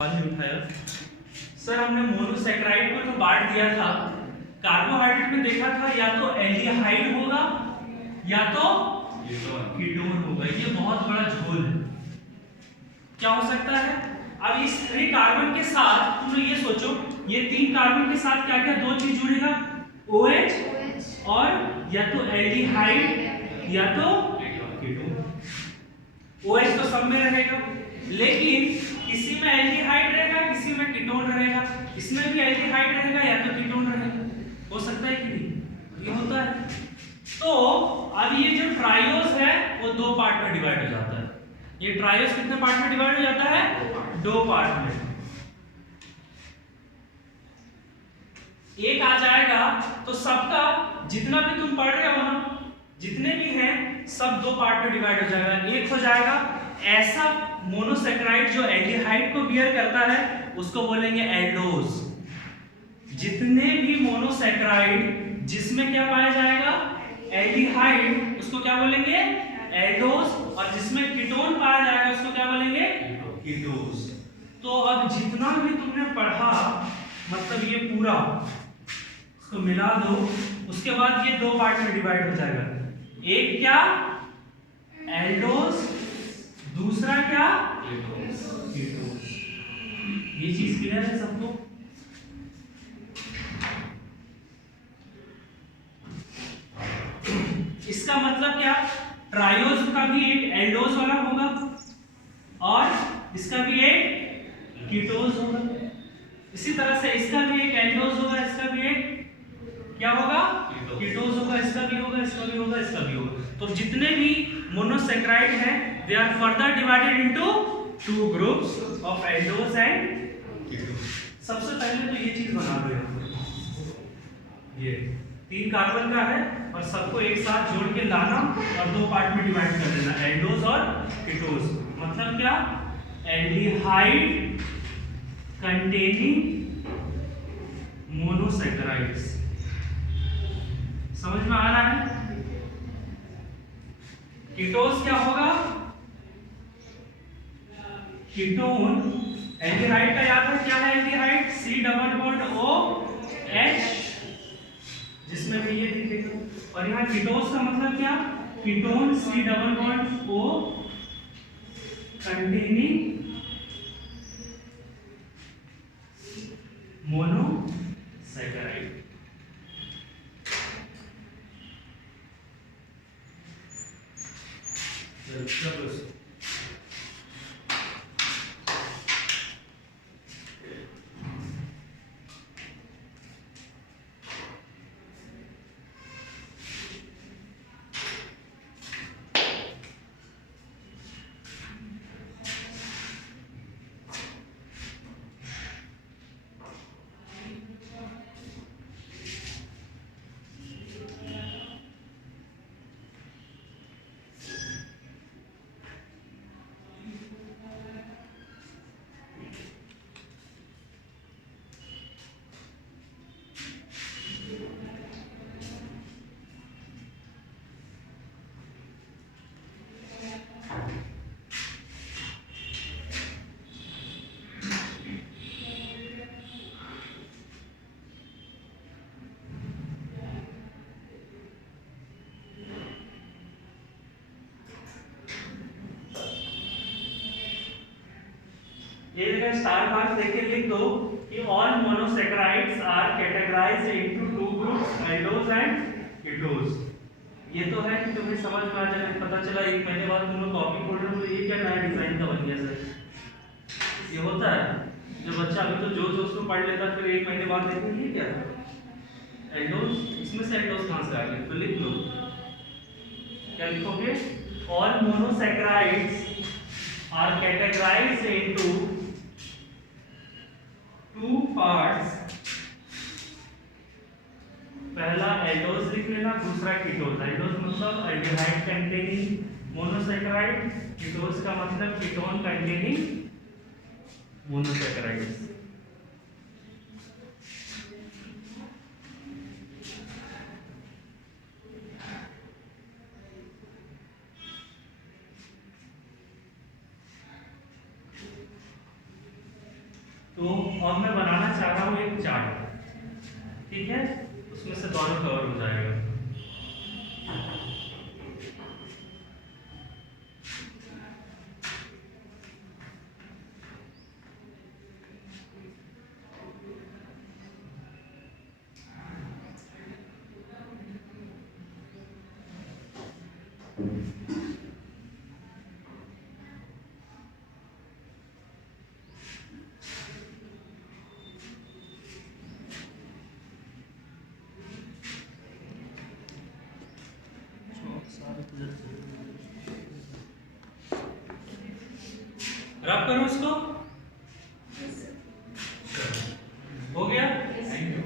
उठाया सर, हमने मोनोसेक्राइड को तो बांट दिया था। कार्बोहाइड्रेट में देखा था या तो एल्डिहाइड होगा या तो कीटोन होगा। ये बहुत बड़ा झोल है। क्या हो सकता है? अब इस 3 कार्बन के साथ तुम लोग ये सोचो, ये 3 कार्बन के साथ क्या क्या दो चीज जुड़ेगा? OH और या तो एल्डिहाइड या तो कीटोन। OH तो सब में रहेगा, लेकिन किसी में एल्डिहाइड रहेगा, किसी में कीटोन रहेगा, इसमें भी एल्डिहाइड रहेगा या तो कीटोन रहेगा। हो सकता है कि नहीं? ये होता है। तो अब ये जो ट्रायोस है वो 2 पार्ट में डिवाइड हो जाता है। ये ट्रायोस कितने पार्ट में डिवाइड हो जाता है? 2 पार्ट में। एक आ जाएगा तो सबका जितना भी तुम पढ़ रहे हो ना, जितने भी हैं सब 2 पार्ट में डिवाइड हो जाएगा। एक हो जाएगा ऐसा मोनोसेक्राइड जो एल्डिहाइड को बियर करता है, उसको बोलेंगे एल्डोज। जितने भी मोनोसेक्राइड जिसमें क्या पाया जाएगा? एल्डिहाइड, उसको क्या बोलेंगे? एल्डोज। और जिसमें कीटोन पाया जाएगा उसको क्या बोलेंगे? कीटोज। तो अब जितना भी तुमने पढ़ा, मतलब ये पूरा इसको मिला दो, उसके बाद ये 2 पार्ट में डिवाइड हो जाएगा। एक क्या? एल्डोज, दूसरा क्या? कीटोज। ये चीज क्लियर है सबको? इसका मतलब क्या? ट्रायोज का भी एक एल्डोज वाला होगा और इसका भी एक कीटोज होगा। इसी तरह से इसका भी एक एल्डोज होगा, इसका भी एक क्या होगा? कीटोज होगा। इसका भी होगा, इसका भी होगा, इसका भी होगा। तो जितने भी मोनोसेक्राइड हैं, they are further divided into 2 groups of aldose and ketose. सबसे पहले तो ये चीज बना दो यहाँ पर। ये 3 कार्बन का है और सबको एक साथ जोड़ के लाना और 2 पार्ट में डिवाइड कर देना, एल्डोज और कीटोज। मतलब क्या? Aldehyde containing monosaccharides. समझ में आ रहा है? कीटोज क्या होगा? कीटोन। एल्डिहाइड का याद है क्या है? Aldehyde C double bond OH, जिसमें भी ये दिखेगा। और यहाँ कीटोज का मतलब क्या? Ketone C double bond O containing monosaccharide. ये जगह स्टार मार्क देके लिख दो कि all monosaccharides are categorised into 2 groups, aldose and ketose. ये तो है कि तुम्हें समझ में आ जाए। पता चला 1 महीने बाद तुम लोग कॉपी खोल रहे हो तो ये क्या नया डिजाइन का बन गया सर। ये होता है जो बच्चा अभी तो जो जो उसको पढ़ लेता फिर 1 महीने बाद देखेंगे ये क्या था एल्डोज। इसमें से एल्डोज कहां से आ गए? तो लिख लो। क्या लिखोगे? All monosaccharides are categorised into 2 parts. पहला एल्डोज लिख लेना, दूसरा कीटोज। एल्डोज मतलब एल्डिहाइड कंटेनिंग मोनोसेक्राइड, कीटोज का मतलब कीटोन कंटेनिंग मोनोसेक्राइड। तो अब मैं बनाना चाह रहा हूँ एक चार्ट, ठीक है, उसमें से दोनों कवर हो जाएगा। रब करूं इसको, हो गया। Thank you.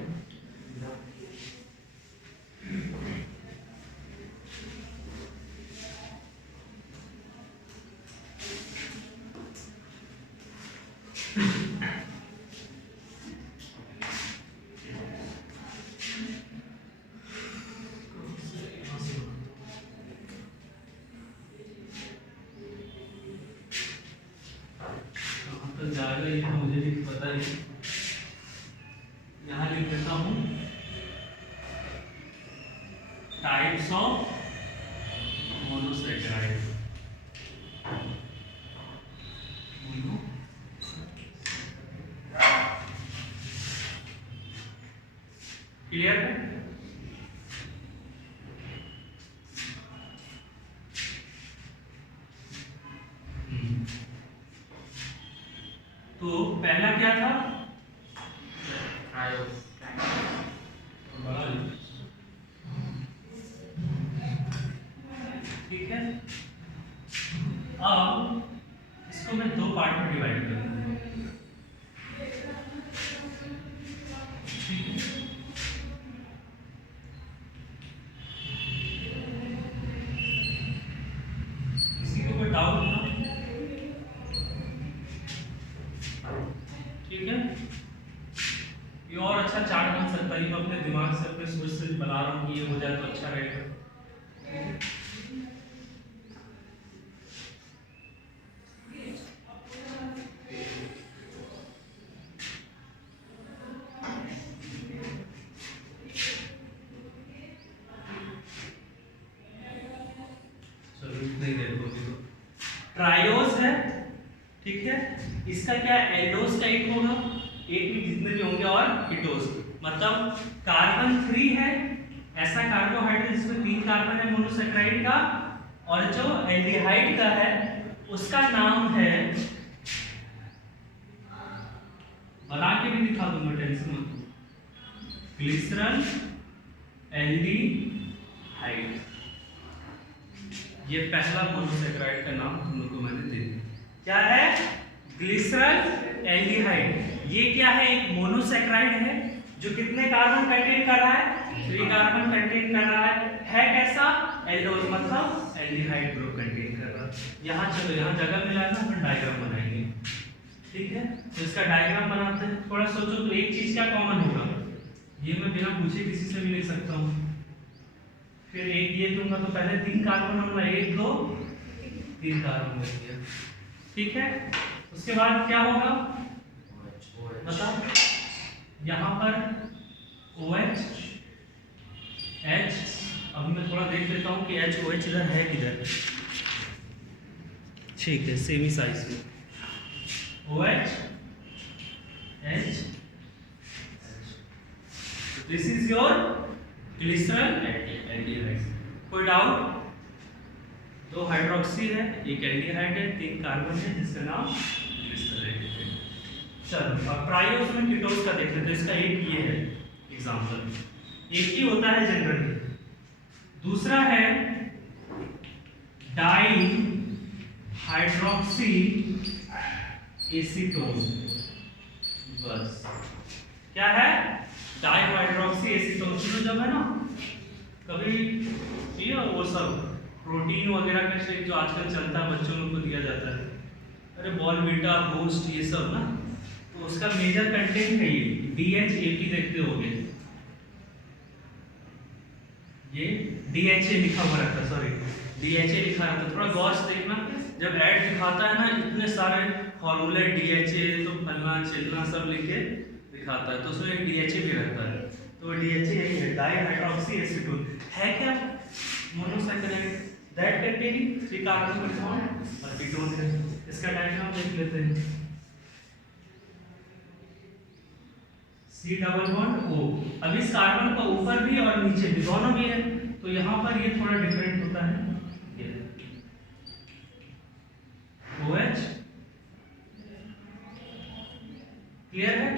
जाएगा ये तो मुझे भी पता नहीं। यहाँ लिख देता हूँ टाइप्स ऑफ मोनोसैकेराइड। क्लियर है? तो पहला क्या था? ठीक है, अब इसको मैं दो पार्ट में डिवाइड कर दूंगा। किसी को कोई डाउट था? ठीक है, ये और अच्छा चार्ट बन सकता है। मैं अपने दिमाग से अपने सोच से बना रहा हूँ कि ये हो जाए तो अच्छा रहेगा। चलो इतना ही देखो। ट्रायोस है, ठीक है, इसका क्या एल्डोस टाइप होगा, एक में जितने भी होंगे, और कीटोस, मतलब कार्बन 3 है, ऐसा कार्बोहाइड्रेट जिसमें 3 कार्बन है मोनोसैकेराइड का, और जो एल्डिहाइड का है उसका नाम है, बना के भी दिखा दूंगा, टेंशन मत लो, ग्लिसरॉल एल्डिहाइड। ये पहला मोनोसैकेराइड का नाम तुम लोग को मैंने दे दिया। क्या है? Glycerol aldehyde. ये क्या है? एक मोनोसैकेराइड है जो कितने कार्बन कंटेन कर रहा है? 3 कार्बन कंटेन कर रहा है कैसा? एल्डोज, मतलब एल्डिहाइड ग्रुप कंटेन कर रहा है। यहाँ चलो, यहाँ जगह मिला है ना, अपन डायग्राम बनाएंगे, ठीक है। तो इसका डायग्राम बनाते हैं। थोड़ा सोचो तो एक चीज क्या कॉमन होगा, ये मैं बिना पूछे किसी से भी लिख सकता हूँ। फिर एक ये दूंगा तो पहले 3 कार्बन होगा, 1 2 3 कार्बन बच गया, ठीक है। उसके बाद क्या होगा बताओ? यहाँ पर OH H, अब मैं थोड़ा देख लेता हूँ कि H OH इधर है किधर, ठीक है, सेम ही साइज में OH H, this is your glycerol aldehyde. कोई डाउट? 2 हाइड्रोक्सी है, एक एल्डिहाइड है, 3 कार्बन है जिसका नाम ग्लिसरॉल एल्डिहाइड। चलो अब ट्रायोस में कीटोस का देख लेते हैं। इसका एक ये है एग्जांपल, एक ही होता है जनरली। दूसरा है डाई हाइड्रोक्सी एसीटोन। बस क्या है? Di hydroxy acetone. जब है ना कभी ये वो सब प्रोटीन वगैरह का शेक जो आजकल चलता है, बच्चों लोग को दिया जाता है, अरे बॉर्नवीटा, बूस्ट, ये सब ना, तो उसका मेजर कंटेंट है ये DHAP। देखते होगे ये DHA लिखा हुआ रहता है, सॉरी DHA लिखा रहता है। थोड़ा गौर से देखना, जब ऐड दिखाता है ना, इतने सारे फॉर्मूला DHA तो फलना चिलना सब लिख के दिखाता है, तो उसमें एक DHA भी रहता है। तो DHA यही है, डाईहाइड्रोक्सी एसीटोन है क्या, monosaccharide that containing 3 carbon bond और कीटोन है। इसका डायग्राम देख लेते हैं। C double bond O। अब इस कार्बन का ऊपर भी और नीचे भी दोनों भी है, तो यहाँ पर ये थोड़ा डिफरेंट होता है, OH। क्लियर है?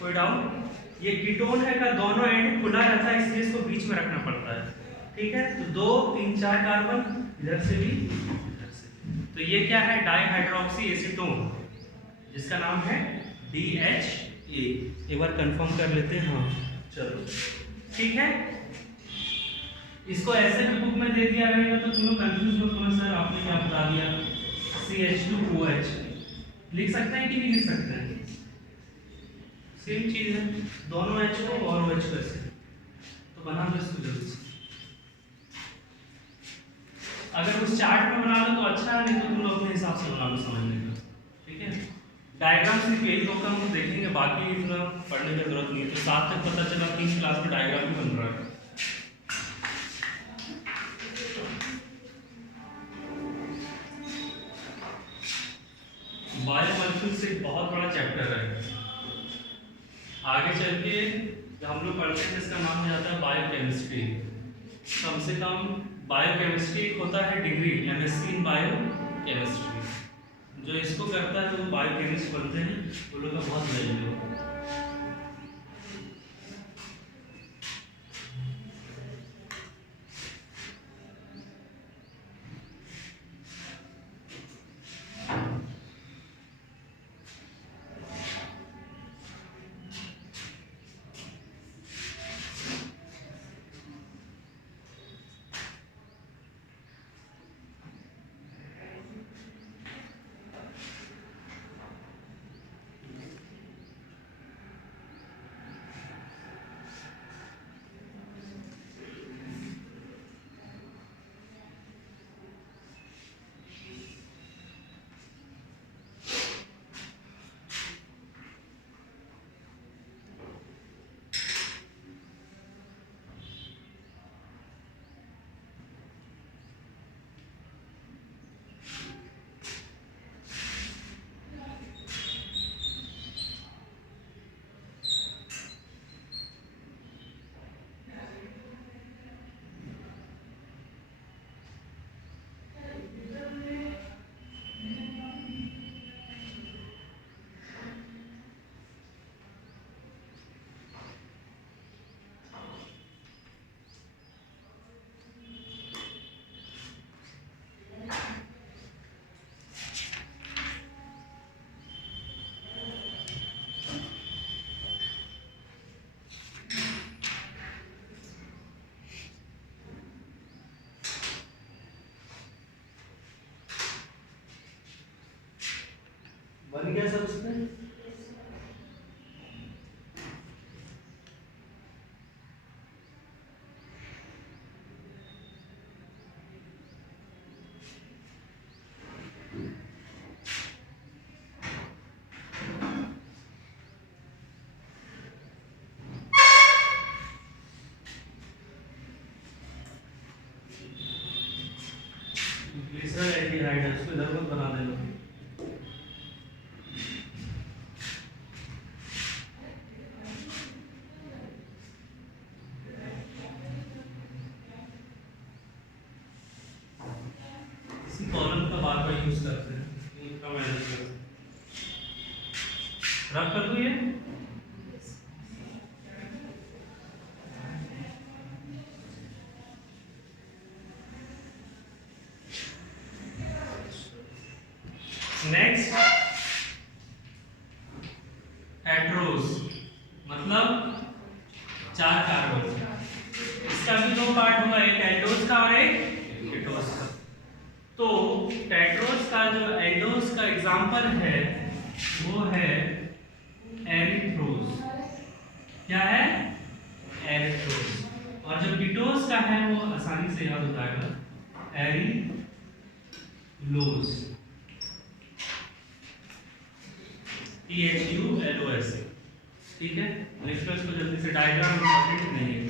कोई डाउट? ये कीटोन है का दोनों एंड खुला रहता है, इसलिए इसको बीच में रखना पड़ता है, ठीक है। तो 2 3 4 कार्बन इधर से भी इधर से। तो ये क्या है, डाईहाइड्रोक्सी एसीटोन, जिसका नाम है DHA। एक बार कंफर्म कर लेते हैं। हाँ चलो ठीक है। इसको ऐसे भी बुक में दे दिया रहेगा तो तुम लोग कंफ्यूज मत होना, सर आपने क्या बता दिया, CH2OH लिख सकते हैं कि नहीं लिख सकते हैं, सेम चीज है, दोनों H को और OH कर सकते, तो बना दो इसको जल्दी से। अगर उस चार्ट में बना लो तो अच्छा है, नहीं तो तुम लोग अपने हिसाब से बना लो समझने का, ठीक है। डायग्राम सिर्फ यही दो का हम देखेंगे, बाकी इतना पढ़ने की जरूरत नहीं है। तो 7 तक पता चला 3 क्लास में डायग्राम भी बन रहा है। बायोमॉलिक्यूल्स एक बहुत बड़ा चैप्टर है, आगे चल के जब हम लोग पढ़ते हैं इसका नाम हो जाता है बायोकेमिस्ट्री। कम से कम बायोकेमिस्ट्री एक होता है डिग्री, MSc इन बायोकेमिस्ट्री, जो इसको करता है वो बायोकेमिस्ट बनते हैं, वो लोग का बहुत वैल्यू है। बन गया सब इसमें। ग्लिसरॉल एल्डिहाइड है, उसको इधर मत बना देना। इसी कॉलम का बार बार यूज करते हैं, इनका मैनेज करते हैं। रब कर दूं ये, नेक्स्ट हेटेरोस मतलब 4 कार्बन, इसका भी 2 पार्ट होगा, एक एल्डोस का और एक कीटोस का। तो टेट्रोस का जो एल्डोस का एग्जांपल है वो है एरिथ्रोस। क्या है? एरिथ्रोस। और जो कीटोस का है वो आसानी से याद हो जाएगा, एरिलोज, THULOS। ठीक है, लिख लो इसको जल्दी से, डायग्राम इंपॉर्टेंट नहीं है।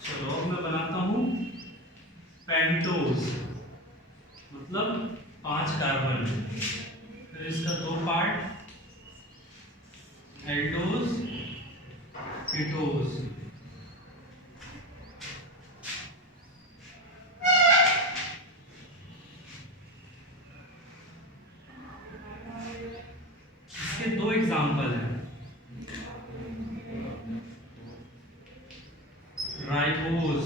चलो अब मैं बनाता हूं पेंटोज, मतलब 5 कार्बन। फिर इसका 2 पार्ट, एल्डोज, कीटोज। इसके 2 एग्जाम्पल हैं, राइबोज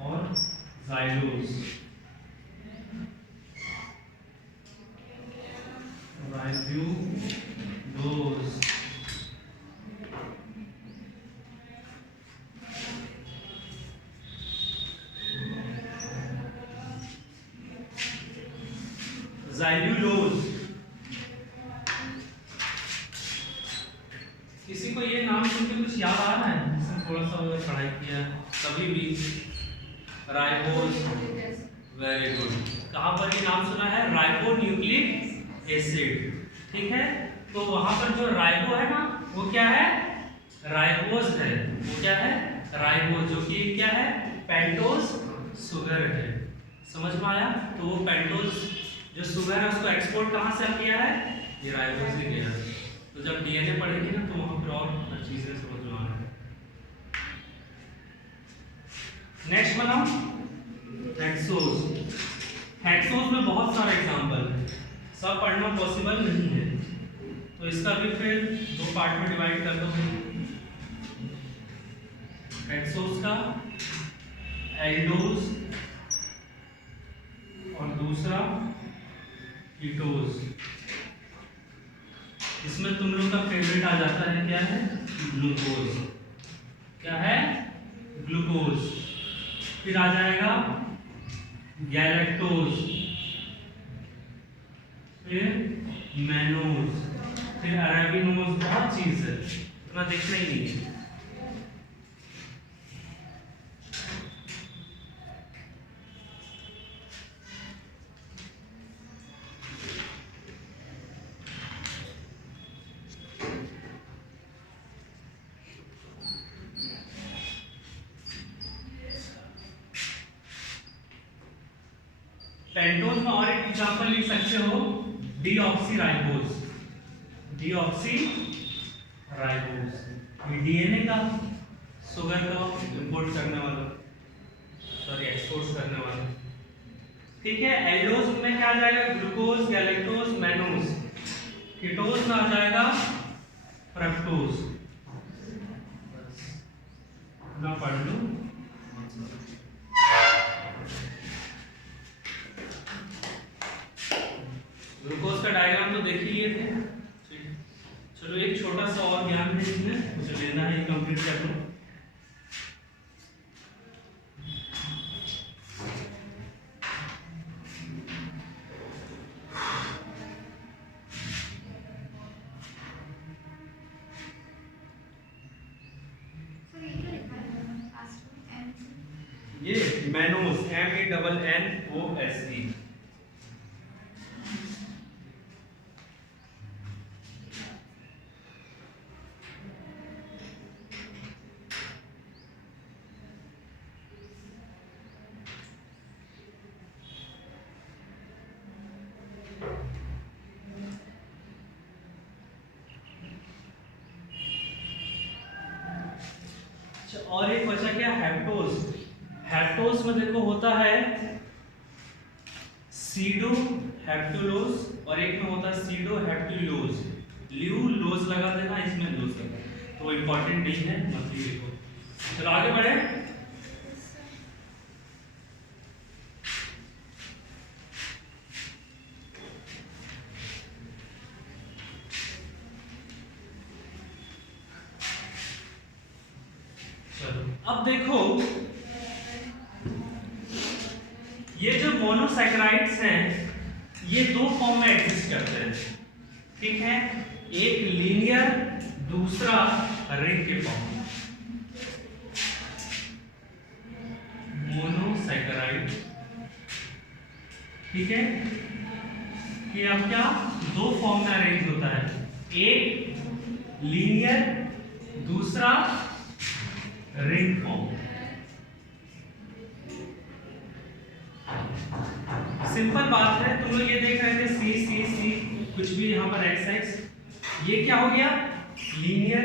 और जाइलोज। राइब्यूलोज, जाइल्यूलोज। किसी को ये नाम सुन के कुछ याद आ रहा है, जिसने थोड़ा सा पढ़ाई किया है कभी भी? Ribose, very good. कहाँ पर ये नाम सुना है? Ribonucleic acid. ठीक है, तो वहां पर जो राइबो है ना, वो क्या है? राइबोज है। वो क्या है? राइबोज, जो कि क्या है? पेंटोज शुगर है। समझ में आया? तो वो पेंटोज जो शुगर है उसको एक्सपोर्ट कहाँ से किया है? ये राइबोज से किया है। तो जब डीएनए पढ़ेंगे ना तो वहां पर और चीजें समझ में आना है। नेक्स्ट बनाओ हेक्सोज। हेक्सोज में बहुत सारे एग्जांपल है, सब पढ़ना पॉसिबल नहीं है, तो इसका भी फिर 2 पार्ट में डिवाइड कर दो। हेक्सोज का एल्डोज और दूसरा कीटोज। इसमें तुम लोग का फेवरेट आ जाता है, क्या है? ग्लूकोज। क्या है? ग्लूकोज। फिर आ जाएगा गैलेक्टोज, फिर मैनोज, फिर अरेबिनोज। बहुत चीज है, इतना देखना ही नहीं है। पेंटोज में और एक एग्जांपल लिख सकते हो, डीऑक्सीराइबोज। डीऑक्सीराइबोज ये डीएनए का शुगर का इंपोर्ट करने वाला, सॉरी एक्सपोर्ट करने वाला। ठीक है, एल्डोज में क्या आ जाएगा? Glucose, galactose, mannose. कीटोज में आ जाएगा फ्रक्टोज। ना पढ़ लो। ग्लूकोज का डायग्राम तो देख ही लिए थे। चलो एक छोटा सा और ज्ञान है इसमें, मुझे लेना है, कंप्लीट कर लो। ये मैनोज, MANNOSE। और एक बचा क्या? हेप्टोज। हेप्टोज में देखो होता है सीडो हेप्टुलोज और एक में होता है सीडो हेप्टुलोज। ल्यू लोज लगा देना, इसमें लोज लगा, तो इंपॉर्टेंट नहीं है, मत ही लिखो। चलो आगे बढ़े। अब देखो ये जो मोनोसैकेराइड्स हैं ये दो फॉर्म में एग्जिस्ट करते हैं, ठीक है, एक लीनियर दूसरा रिंग के फॉर्म में। मोनोसैकेराइड, ठीक है, ये अब क्या दो फॉर्म में अरेंज होता है, एक लीनियर दूसरा रिंग फॉर्म। सिंपल बात है, तुम लोग ये देख रहे थे सी सी सी कुछ भी यहाँ पर एक्स एक्स, ये क्या हो गया लीनियर।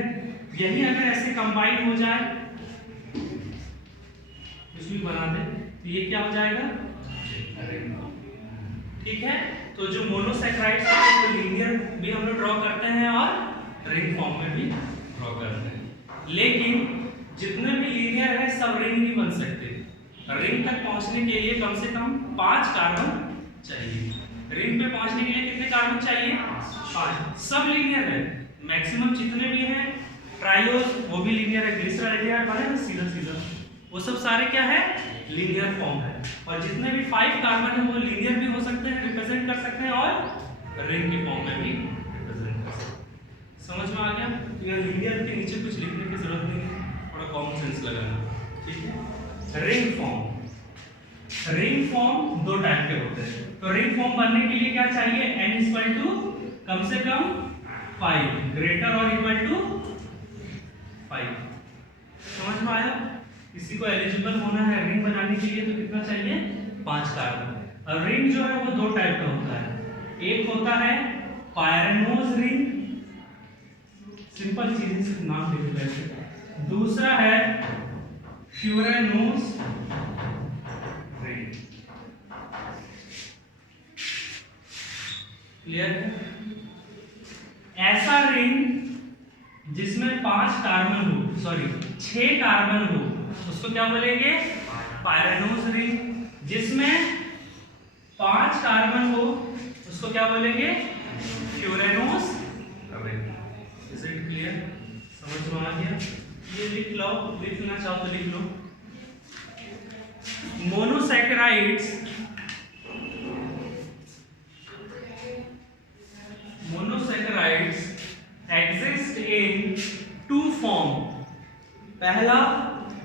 यही अगर ऐसे कंबाइन हो जाए कुछ भी बना दे तो ये क्या हो जाएगा रिंग, ठीक है। तो जो मोनोसैकेराइड्स है वो लीनियर भी हम लोग ड्रॉ करते हैं और रिंग फॉर्म में भी ड्रॉ करते हैं, लेकिन जितने भी लीनियर है सब रिंग नहीं बन सकते। रिंग तक पहुंचने के लिए कम से कम 5 कार्बन चाहिए। रिंग पे पहुंचने के लिए कितने कार्बन चाहिए 5। सब लीनियर है, मैक्सिमम जितने भी हैं ट्रायोज वो भी लीनियर है, ग्लिसरॉल एल्डिहाइड बने ना सीधा सीधा, वो सब सारे क्या है लीनियर फॉर्म है। और जितने भी 5 कार्बन है वो लीनियर भी हो सकते हैं, रिप्रेजेंट कर सकते हैं और रिंग के फॉर्म में भी रिप्रेजेंट कर सकते हैं। समझ में आ गया? तो यहाँ लीनियर के नीचे कुछ लिखने की जरूरत नहीं है, थोड़ा कॉमन सेंस लगाना, ठीक है। रिंग फॉर्म, रिंग फॉर्म दो टाइप के होते हैं। तो रिंग फॉर्म बनने के लिए क्या चाहिए n इक्वल टू कम से कम 5, ग्रेटर और इक्वल टू 5। समझ में आया? किसी को एलिजिबल होना है रिंग बनाने के लिए तो कितना चाहिए 5 कार्बन। और रिंग जो है वो दो टाइप का होता है, एक होता है पायरेनोज रिंग, सिंपल चीज नाम लिख लेते, दूसरा है फ्यूरेनोज रिंग। क्लियर है? ऐसा रिंग जिसमें 5 कार्बन हो, सॉरी 6 कार्बन हो, उसको क्या बोलेंगे पायरेनोज रिंग। जिसमें 5 कार्बन हो उसको क्या बोलेंगे फ्यूरेनोज रिंग। Is it clear? समझ में आ गया? ये लिख लो, लिखना चाहो तो लिख लो। Monosaccharides, monosaccharides exist in 2 form. पहला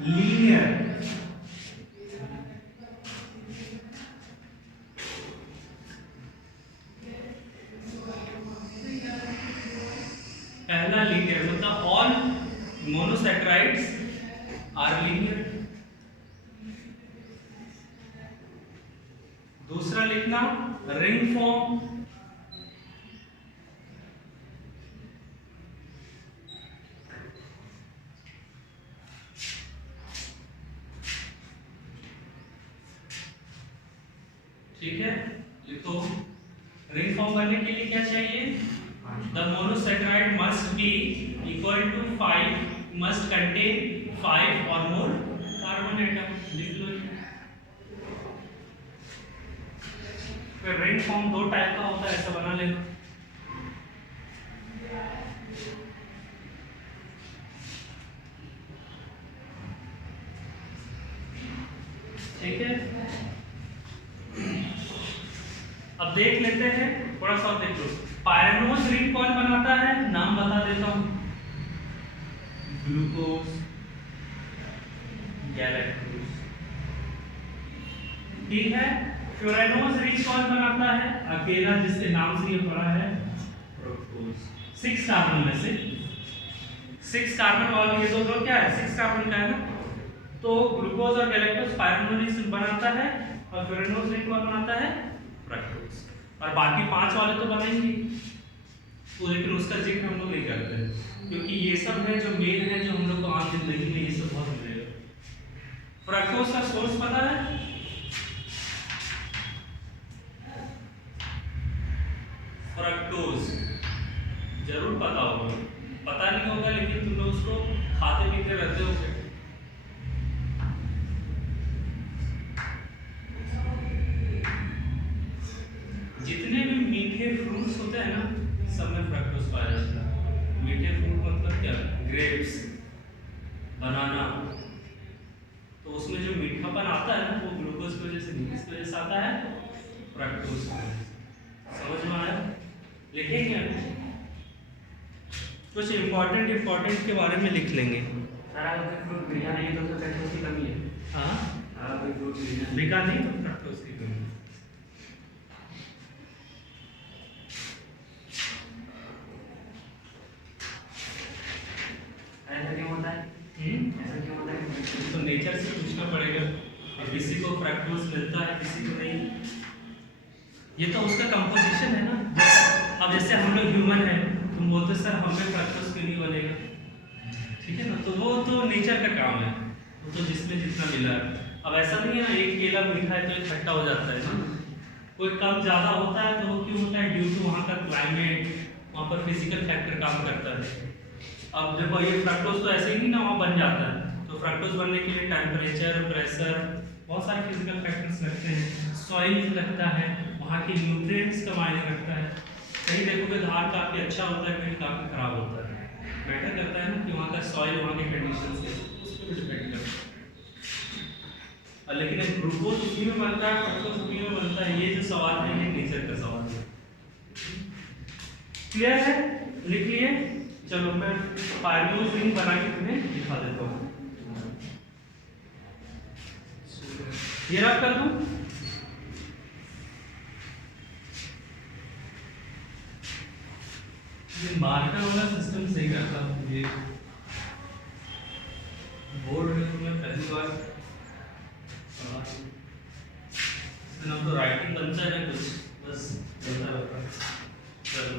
लीनियर, पहला लीनियर मतलब ऑल मोनोसैकेराइड्स आर लीनियर। दूसरा लिखना रिंग फॉर्म, ठीक है। लिखो रिंग फॉर्म करने के लिए क्या चाहिए, the monosaccharide must be equal to 5, must contain 5 और मोर कार्बन एटम। लिख लो। फिर रिंग फॉर्म दो टाइप का होता है, ऐसा बना लेना। ठीक है, अब देख लेते हैं थोड़ा सा, देख लो। पायरेनोज रिंग कौन बनाता है, नाम बता देता हूं, ग्लूकोज, गैलेक्टोज, ठीक है। फ्यूरेनोज रिंग कौन बनाता है, अकेला जिसके नाम से ये पड़ा है फ्रुक्टोज। 6 कार्बन में से 6 कार्बन वाला ये दो क्या है 6 कार्बन का है ना, तो ग्लूकोज और गैलेक्टोज पायरेनोज रिंग बनाता है और फ्यूरेनोज रिंग कौन बनाता है फ्रक्टोज। और बाकी 5 वाले तो बनाएंगे तो, लेकिन उसका जिक्र हम लोग नहीं करते हैं क्योंकि ये सब है जो मेन है, जो हम लोग को आम जिंदगी में ये सब बहुत मिलेगा। फ्रक्टोज का सोर्स पता है, फ्रक्टोज जरूर पता होगा, पता नहीं होगा लेकिन तुम लोग उसको खाते पीते रहते हो। जितने भी मीठे फ्रूट्स होते हैं ना, सब में फ्रक्टोज पाया जाता है। मीठे फ्रूट मतलब क्या, ग्रेप्स, बनाना, उसमें जो मीठापन आता है ना वो ग्लूकोज की वजह से नहीं, किसकी वजह से आता है? फ्रक्टोज की वजह से। समझ में आया? लिखेंगे कुछ इम्पोर्टेंट के बारे में लिख लेंगे। सर अगर फ्रूट बिरया नहीं तो फ्रक्टोज की कमी है। हाँ कोई फ्रूट बिका नहीं तो फ्रक्टोज की कमी। ऐसा क्यों होता है? ऐसा क्यों होता है? तो नेचर से पूछना पड़ेगा। अब किसी को फ्रक्टोज मिलता है, किसी को नहीं। ये तो उसका कंपोजिशन है ना। अब जैसे हम लोग ह्यूमन हैं, तुम बोलते सर हमें फ्रक्टोज क्यों नहीं बनेगा, ठीक है ना, तो वो तो नेचर का काम है, वो तो जिसमें जितना मिला है। अब ऐसा नहीं है ना एक केला मीठा है तो एक खट्टा हो जाता है ना, कोई कम ज़्यादा होता है तो वो क्यों होता है? ड्यू टू वहाँ का क्लाइमेट, वहाँ पर फिजिकल फैक्टर काम करता है। अब देखो ये फ्रक्टोज तो ऐसे ही नहीं ना वहाँ बन जाता है, तो फ्रक्टोज बनने के लिए टेम्परेचर, प्रेशर, बहुत सारे फिजिकल फैक्टर्स लगते हैं, सॉइल लगता है, वहाँ के न्यूट्रिएंट्स का मायने रखता है। कहीं देखोगे धान काफ़ी अच्छा होता है, कहीं काफ़ी खराब होता है, मैटर करता है ना कि वहाँ का सॉइल, वहाँ के कंडीशन से उस पर डिपेंड करता है। लेकिन ग्लूकोज उसी में बनता है, फ्रक्टोज उसी में बनता है, ये जो सवाल है ये नेचर का सवाल है। क्लियर है? लिख लिए? चलो मैं पायरियोज रिंग बना के तुम्हें दिखा देता हूँ। ये रख कर दूं? ये मार्कर वाला सिस्टम सही रहता है। ये बोर्ड में तुम्हें पहली बार इसमें तो राइटिंग बनता है कुछ, बस चलता रहता है। चलो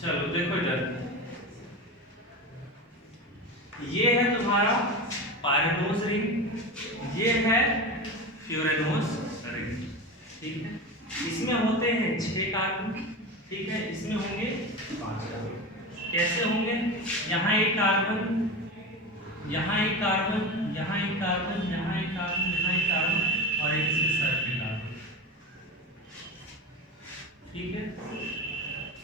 चलो देखो इधर, ये है तुम्हारा पायरिनोज रिंग, ये है फ्यूरेनोज रिंग, ठीक है। इसमें होते हैं 6 कार्बन, ठीक है, इसमें होंगे 5 कार्बन। कैसे होंगे? यहाँ एक कार्बन, यहाँ एक कार्बन, यहाँ एक कार्बन, यहाँ एक कार्बन, यहाँ एक कार्बन और एक इसके सर पे कार्बन, ठीक है।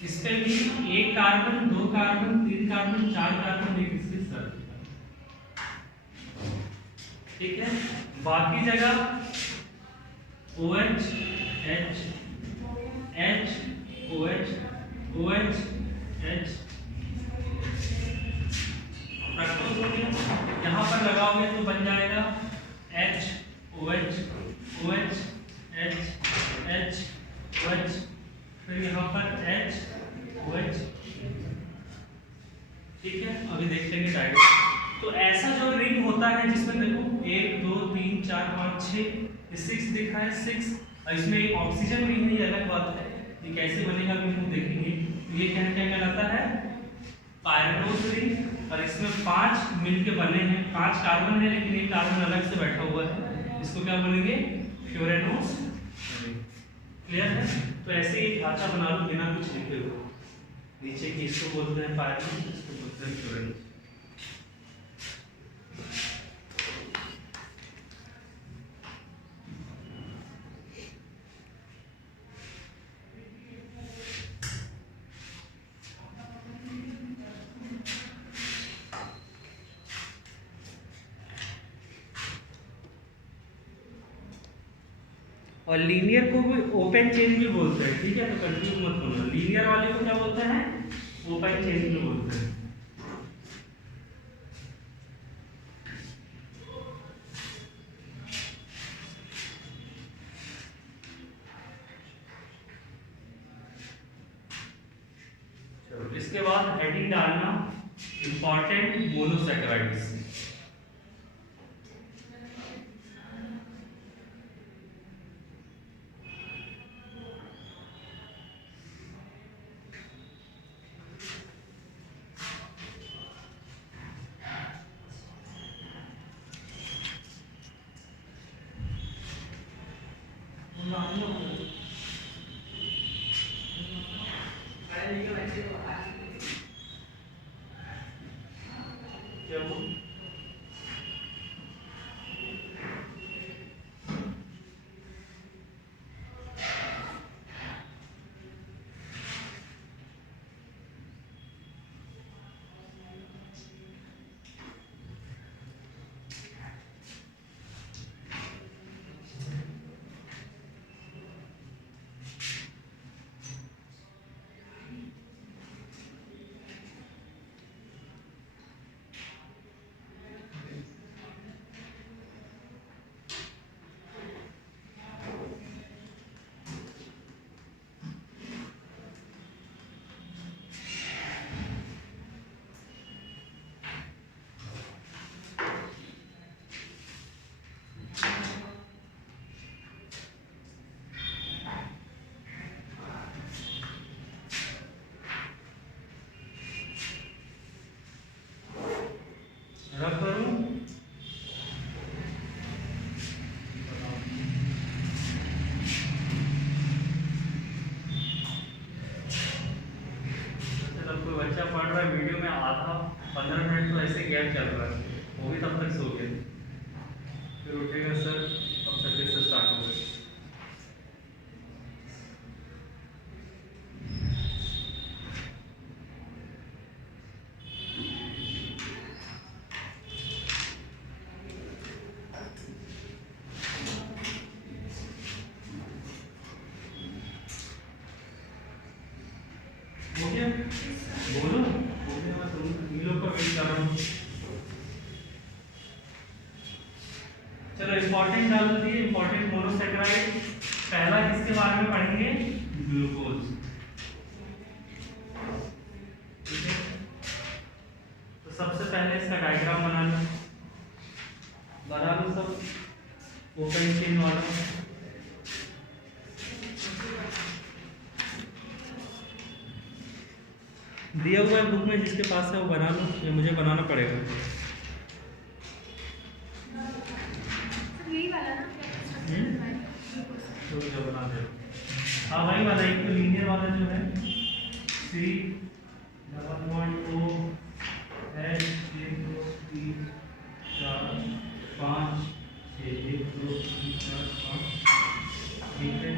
इस पे भी एक कार्बन, 2 कार्बन, 3 कार्बन, 4 कार्बन, एक इसके सर, ठीक है। बाकी जगह OH, H, H, OH, OH, H, fructose हो गया। यहाँ पर लगाओगे तो बन जाएगा H, OH, OH, H, H, OH, फिर यहाँ पर H, OH, ठीक है। अभी देख लेंगे डायग्राम। तो ऐसा जो रिंग होता है जिसमें देखो 1 2 3 4 5 6 6 दिखा है 6, और इसमें एक ऑक्सीजन भी है, ये अलग बात है, ये कैसे बनेगा भी हम देखेंगे। ये क्या क्या कहलाता है? पायरिनोज रिंग, और इसमें 5 मिलके बने हैं, 5 कार्बन है लेकिन एक कार्बन अलग से बैठा हुआ है, इसको क्या बोलेंगे? फ्यूरेनोज रिंग। क्लियर है? तो ऐसे ही ढांचा बना लो बिना कुछ लिखे हुए, नीचे की इसको बोलते हैं पायरिनोज, इसको बोलते हैं फ्यूरेनोज। और लीनियर को भी ओपन चेन भी बोलते हैं, ठीक है, तो कंफ्यूज मत होना। लीनियर वाले को क्या बोलते हैं? ओपन चेन भी बोलते हैं। चलो इसके बाद हेडिंग डालना इंपॉर्टेंट मोनोसैकेराइड्स। रब करूं कोई बच्चा पढ़ रहा है वीडियो में आधा 15 मिनट तो ऐसे गैप चल रहा है, वो भी तब तक सो गए, फिर उठेगा सर अब सब्जेक्ट से स्टार्ट होगा। बोलो बोलने में तुम इन लोग का वेट कर रहा हूँ। चलो इंपॉर्टेंट डाल दिए, इंपॉर्टेंट मोनोसैकेराइड। पहला किसके बारे में पढ़ेंगे? ग्लूकोज। ठीक है, तो सबसे पहले इसका डायग्राम बना लो सब ओपन चेन वाला। दिया हुआ है बुक में, जिसके पास है वो बना लो, या मुझे बनाना पड़ेगा? यही वाला ना? तो जो बना दे। हाँ वही वाला, एक तो लीनियर वाला जो है C double bond O H 1 2 3 4 5 6 1 2 3 4 5। ठीक है,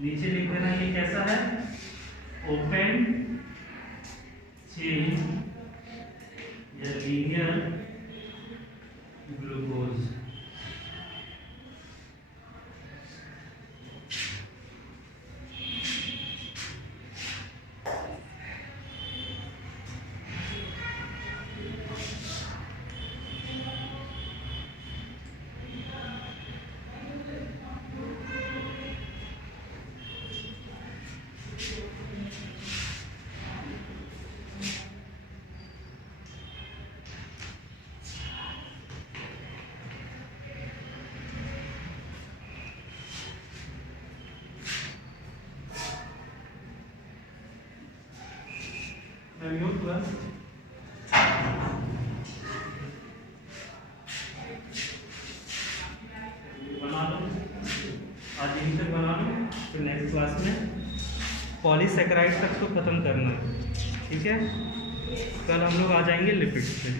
नीचे लिख देना ये कैसा है? ओपन चेन या लीनियर ग्लूकोज। म्यूट हुआ। बना लो, आज यहीं तक बना लो, फिर नेक्स्ट क्लास में पॉलीसैकेराइड तक तो खत्म करना है। ठीक है, कल हम लोग आ जाएंगे लिपिड्स पे।